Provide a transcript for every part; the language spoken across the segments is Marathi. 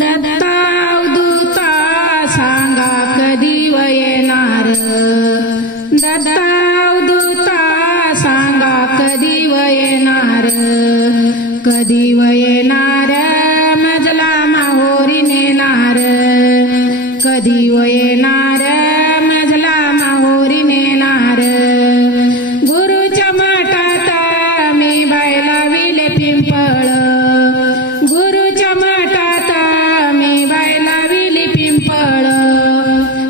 दत्तावधूता सांगा कधी येणार, दत्तावधूता सांगा कधी येणार, कधी येणार मजला माहोरी नेणार, कधी येणार मजला माहोरी नेणार। गुरुच्या मठात मी बाई लाविले पिंपळ, गुरुच्या मठात मी बाई लाविले पिंपळ,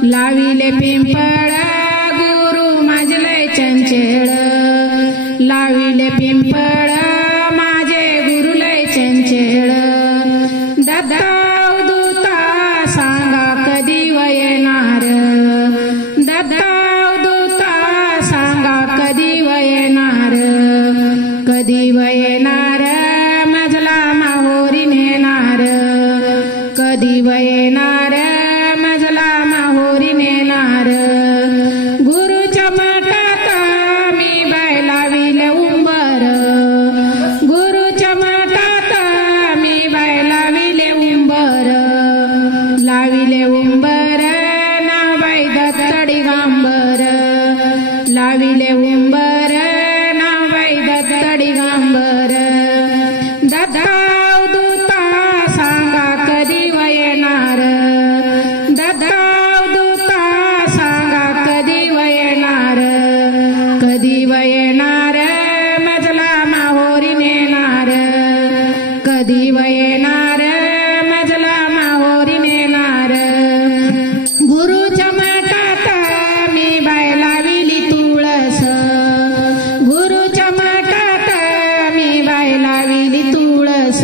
लाविले पिंपळ गुरु माझे लय चंचळ, लाविले पिंपळ माझे गुरु लय चंचळ। दत्तावधूता सांगा कधी येणार, दत्तावधूता सांगा कधी येणार, कधी येणार मजला माहोरी नेणार, कधी येणार मजला माहोरी नेणार। गुरुच्या मठात मी बाई लाविले उंबर, गुरुच्या मठात मी बाई लाविले उंबर, लाविले उंबर ना बाई दत्त दिगंबर, लाविले उंबर ना बाई दत्त दिगंबर। दत्तावधूता सांगा कधी येणार, दत्तावधूता सांगा कधी येणार, कधी येणार मजला माहोरी नेणार, कधी येणार मजला माहोरी नेणार। गुरुच्या मठात मी बाई लाविली तुळस, गुरुच्या मठात मी बाई लाविली तुळस,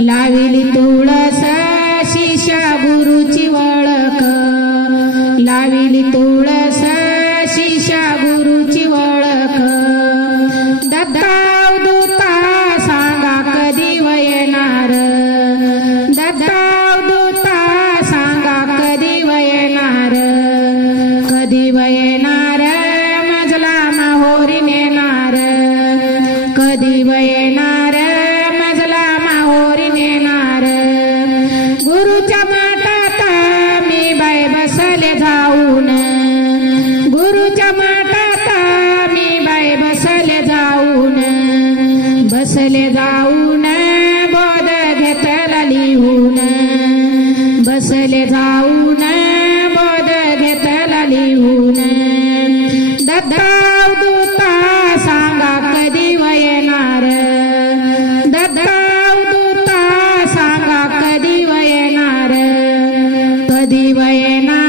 लाविली तुळस शिष्या गुरुची वळख, लाविली तुळस शिष्या गुरुची वळख। दत्तावधूता सांगा कधी येणार, दत्तावधूता सांगा कधी येणार, कधी येणार मजला माहोरी नेणार, कधी येणार मजला माहोरी नेणार। गुरुच्या मठात मी बाई बसले जाऊन, गुरुच्या मठात मी बाई बसले जाऊन, बसले जाऊन बोध घेतला लिहून, बसले जाऊन बोध घेतला लिहून। दत्तावधूता सांगा कधी येणार, दत्तावधूता सांगा कधी येणार, कधी येणार